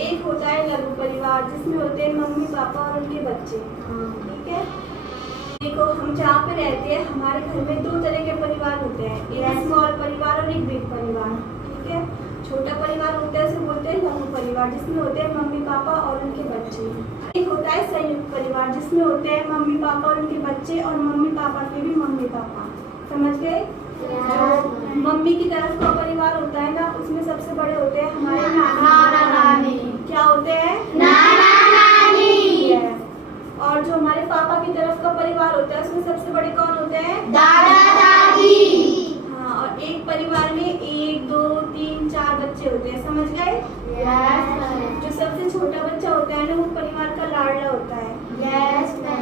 एक होता है लघु परिवार जिसमें होते हैं मम्मी पापा और उनके बच्चे। ठीक है, देखो हम जहाँ पे रहते हैं हमारे घर में दो तरह के परिवार होते हैं, एक स्मॉल परिवार और एक बिग परिवार। ठीक है, छोटा परिवार होता है उसे बोलते हैं लघु परिवार जिसमें होते हैं मम्मी पापा और उनके बच्चे। एक होता है संयुक्त परिवार जिसमें होते हैं मम्मी पापा और उनके बच्चे और मम्मी पापा के भी मम्मी पापा। समझ गए? मम्मी की तरफ का परिवार होता है ना, उसमें सबसे बड़े होते हैं हमारे नाना नानी। क्या होते हैं? नाना नानी। और जो हमारे पापा की तरफ का परिवार होता है उसमें सबसे बड़े कौन होते हैं? दादा दादी। हाँ, और एक परिवार में 1 2 3 4 बच्चे होते हैं। समझ गए? जो सबसे छोटा बच्चा होता है ना वो परिवार का लाडला होता है।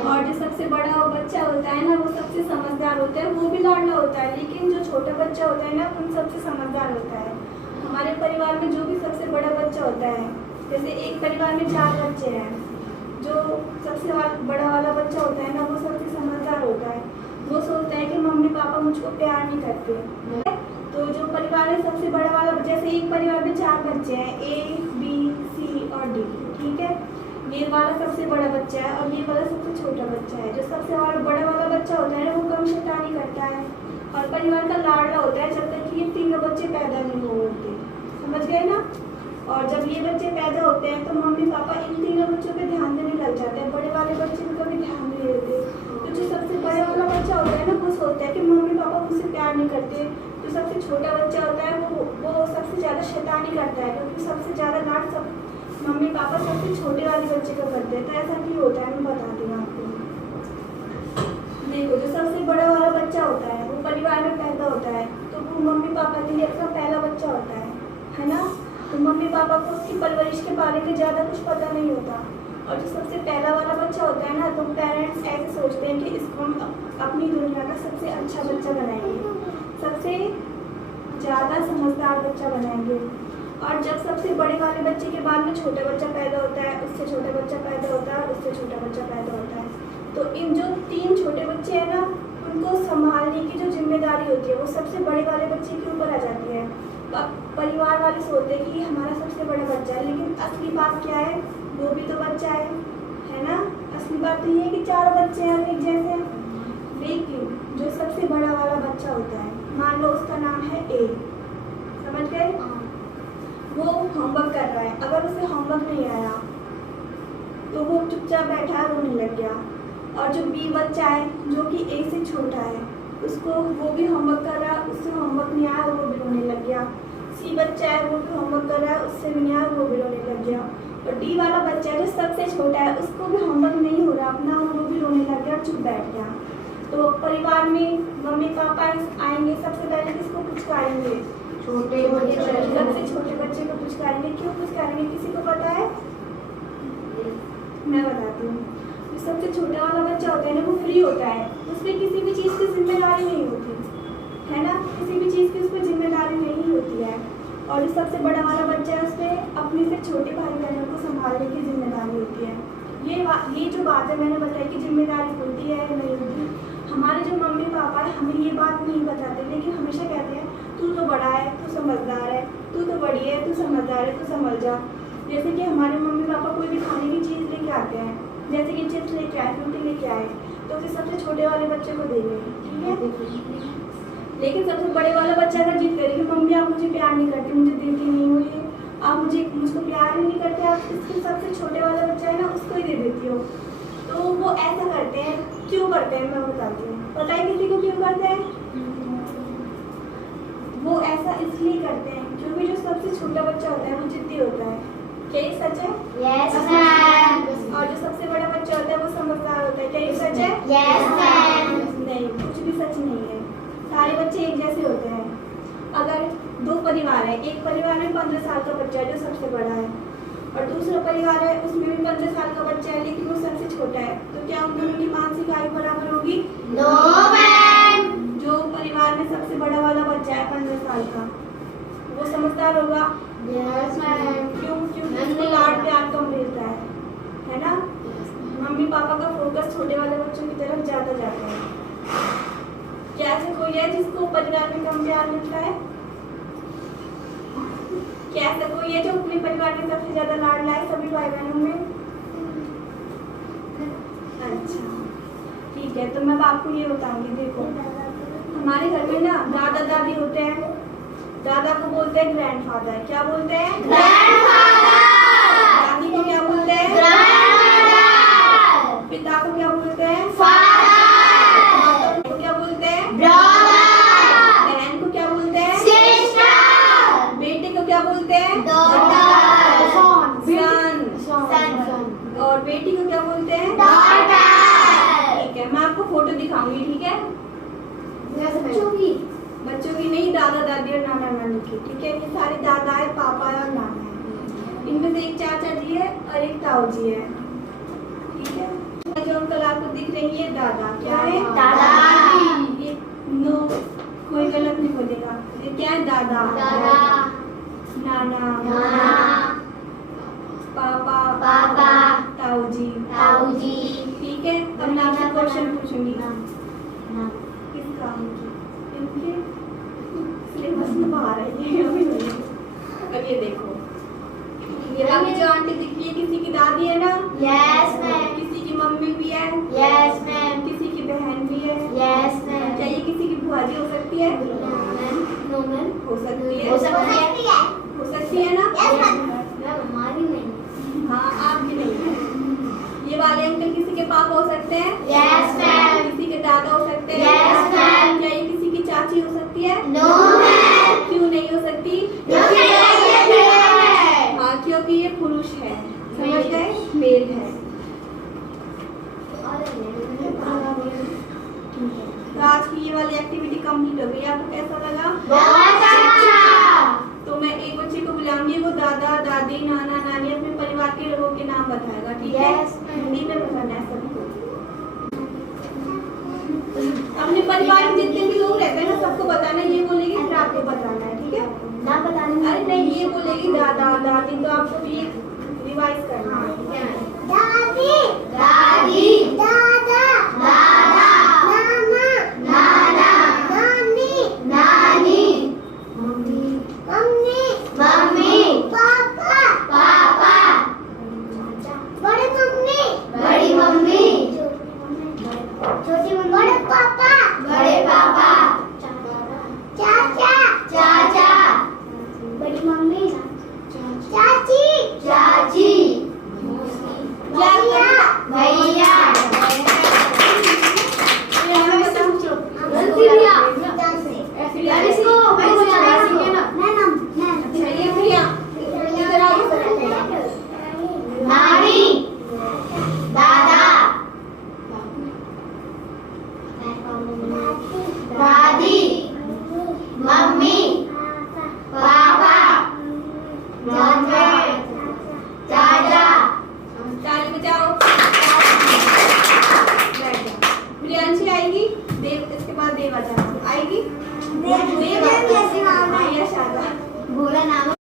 और जो सबसे बड़ा बच्चा होता है ना वो सबसे समझदार होता है, वो भी लाडला होता है। लेकिन जो छोटा बच्चा होता है ना उन सबसे समझदार होता है। हमारे परिवार में जो भी सबसे बड़ा बच्चा होता है, जैसे एक परिवार में 4 बच्चे हैं, जो सबसे बड़ा वाला बच्चा होता है ना वो सबसे समझदार होता है। वो सोचता है कि मम्मी पापा मुझको प्यार नहीं करते। तो जो परिवार है सबसे बड़ा वाला, जैसे एक परिवार में 4 बच्चे हैं, A B C और D। ठीक है, ये वाला सबसे बड़ा बच्चा है और ये वाला सबसे छोटा बच्चा है। जो सबसे बड़ा वाला बच्चा होता है ना वो कम शैतानी करता है और परिवार का लाडला होता है जब तक कि ये 3 बच्चे पैदा नहीं होते। समझ गए ना? और जब ये बच्चे पैदा होते हैं तो मम्मी पापा इन 3 बच्चों पे ध्यान देने लग जाते हैं, बड़े वाले बच्चे को कभी ध्यान नहीं देते। तो जो सबसे बड़ा वाला बच्चा होता है ना वो सोचता है कि मम्मी पापा मुझसे प्यार नहीं करते। जो सबसे छोटा बच्चा होता है वो सबसे ज़्यादा शैतानी करता है, क्योंकि सबसे ज़्यादा लाड सब मम्मी पापा सबसे छोटे वाले बच्चे को करते हैं। तो ऐसा क्यों होता है मैं बताती हूँ आपको। देखो, जो सबसे बड़ा वाला बच्चा होता है वो परिवार में पैदा होता है तो वो मम्मी पापा के लिए अपना पहला बच्चा होता है ना। तो मम्मी पापा को उसकी परवरिश के बारे में ज़्यादा कुछ पता नहीं होता। और जो सबसे पहला वाला बच्चा होता है ना तो पेरेंट्स ऐसे सोचते हैं कि इसको हम अपनी दुनिया का सबसे अच्छा बच्चा बनाएंगे, सबसे ज़्यादा समझदार बच्चा बनाएंगे। और जब सबसे बड़े वाले बच्चे के बाद में छोटा बच्चा पैदा होता है, उससे छोटा बच्चा पैदा होता है, उससे छोटा बच्चा पैदा होता है, तो इन जो 3 छोटे बच्चे हैं ना उनको संभालने की जो जिम्मेदारी होती है वो सबसे बड़े वाले बच्चे के ऊपर आ जाती है। अब परिवार वाले सोचते हैं कि हमारा सबसे बड़ा बच्चा है, लेकिन असली बात क्या है? वो भी तो बच्चा है ना। असली बात तो ये है कि 4 बच्चे हैं एक जैसे। लेकिन जो सबसे बड़ा वाला बच्चा होता है, मान लो उसका नाम है A, समझ गए? वो होमवर्क कर रहा है, अगर उसे होमवर्क नहीं आया तो वो चुपचाप बैठा रोने लग गया। और जो B बच्चा है जो कि A से छोटा है, उसको वो भी होमवर्क कर रहा है, उससे होमवर्क नहीं आया वो भी रोने लग गया। C बच्चा है वो भी होमवर्क कर रहा है, उससे नहीं आया वो भी रोने लग गया। और D वाला बच्चा है जो सबसे छोटा है, उसको भी होमवर्क नहीं हो रहा अपना, वो भी रोने लग गया, चुप बैठ गया। तो परिवार में मम्मी पापा आएंगे, सबसे पहले किसको पुचकारेंगे? सबसे छोटे बच्चे को पुचकारेंगे। क्यों पुचकारेंगे? किसी को पता है? मैं बताती हूँ। जो सबसे छोटा वाला बच्चा होता है ना वो फ्री होता है, उसमें किसी भी चीज़ की जिम्मेदारी नहीं होती है ना, किसी भी चीज़ की उसको जिम्मेदारी नहीं होती है। और जो सबसे बड़ा वाला बच्चा है उसमें अपने से छोटे भाई बहनों को संभालने की जिम्मेदारी होती है। ये जो बात है मैंने बताई कि जिम्मेदारी होती है नहीं होती, हमारे जो मम्मी पापा है हमें ये बात नहीं बताते, लेकिन हमेशा कहते हैं तू तो बड़ा है, तू समझदार है, तू तो बड़ी है, तू समझदार है, तू समझ जा। जैसे कि हमारे मम्मी पापा कोई भी खाने की चीज़ लेके आते हैं, जैसे कि चिप्स लेके आए, फ्रूटी लेके आए, तो उसे सबसे छोटे वाले बच्चे को देंगे। ठीक है, लेकिन सबसे बड़े वाला बच्चा अगर जिद करे कि मम्मी आप मुझे प्यार नहीं करती, मुझे देती नहीं हो, ये आप मुझको प्यार ही नहीं करते, आप इसके सबसे छोटे वाला बच्चा है ना उसको ही दे देती हो। तो वो ऐसा करते हैं, क्यों करते हैं मैं बताती हूँ। पता है किसी को क्यों करते हैं? वो ऐसा इसलिए करते हैं क्योंकि जो सबसे छोटा बच्चा होता है वो जिद्दी होता है। क्या ये सच है? Yes, ma'am. और जो सबसे बड़ा बच्चा होता है वो समझदार होता है। क्या ये सच है? Yes, ma'am. नहीं, कुछ भी सच नहीं है। सारे बच्चे एक जैसे होते हैं। अगर 2 परिवार है, एक परिवार में 15 साल का बच्चा है जो सबसे बड़ा है, और दूसरा परिवार है उसमें भी 15 साल का बच्चा है लेकिन वो सबसे छोटा है, तो क्या उन दोनों की मानसिक आयु बराबर होगी? No, ma'am. जो परिवार में सबसे बड़ा वाला बच्चा है 15 साल का, वो समझदार होगा। Yes, ma'am. क्योंकि उसको लाड प्यार कम मिलता है ना। मम्मी पापा का फोकस छोटे वाले बच्चों की तरफ ज़्यादा जाता है। क्या ऐसे कोई है जिसको परिवार में कम प्यार मिलता है? क्या ऐसा कोई है जो अपने परिवार में सबसे ज्यादा लाडला है सभी भाई बहनों में? अच्छा ठीक है, तो मैं अब आपको ये बताऊंगी। देखो हमारे घर में ना दादा दादी होते हैं। दादा को बोलते हैं ग्रैंडफादर। क्या बोलते हैं? ग्रैंडफादर। दादी को क्या बोलते हैं? ग्रैंडमदर। पिता को क्या बोलते हैं? फादर। माता को क्या बोलते हैं? ब्रदर। बहन को क्या बोलते हैं? सिस्टर। बेटे को क्या बोलते हैं? डॉटर। सन। और बेटी को क्या बोलते हैं? डॉटर। ठीक है, मैं आपको फोटो दिखाऊंगी। ठीक है, बच्चों की नहीं, दादा दादी और नाना नानी की। ठीक है, ये सारे दादा है, पापा है और नाना है। इनमें से एक चाचा जी है और एक ताऊ जी है। ठीक है, जो अंकल आपको दिख रही है दादा। क्या है? दादा। ये नो, कोई गलत नहीं बोलेगा। ये क्या है? दादा। नाना। पापा। ताऊ जी। ठीक है, अब मैं आपसे क्वेश्चन पूछूंगी। किस काम की? इनके सिलेबस में बाहर है ये अभी नहीं। अब ये देखो, ये अभी जो आंटी दिख रही है किसी की दादी है ना? Yes, ma'am. किसी की मम्मी भी है? Yes, ma'am. किसी की बहन भी है? Yes, ma'am. क्या ये किसी की बुआ जी हो सकती है? No, ma'am. हो सकती है। हो सकती है। हो सकती है ना? Yes, ma'am. मैम हमारी नहीं। हाँ, आपकी नहीं है। ये वाले अंकल किसी के पापा हो सकते हैं? Yes, ma'am. किसी के दादा हो सकते हैं? Yes, ma'am. क्या ये किसी की चाची हो सकती है? No, ma'am. क्यों नहीं हो सकती? क्योंकि ये मेल है। हाँ, क्योंकि ये पुरुष है। समझ गए? मेल है। तो आज की ये वाली एक्टिविटी कंप्लीट हो गई। आपको कैसा लगा? बहुत अच्छा। तो मैं एक बच्चे को बुलाऊंगी, वो दादा दादी नाना नानी अपने परिवार के लोगों के नाम बताएगा। ठीक है? Yes, ma'am. हिंदी में बताना है सबको। अपने परिवार में जितने भी लोग रहते हैं ना सबको बताना है। ये बोलेगी फिर आपको बताना है। ठीक है? ना बताने। अरे नहीं, ये बोलेगी दादा दादी, तो आपको भी रिवाइज करना है। ठीक है? दादी। दादा। नाना। नानी। मम्मी। पापा। बड़ी मम्मी। छोटी मम्मी। बड़े पापा। चाचा। बड़ी मम्मी। चाची। भैया। यार इसको अच्छा, ये भैया इधर आओ। नानी। दादा। दादी। मम्मी। पापा।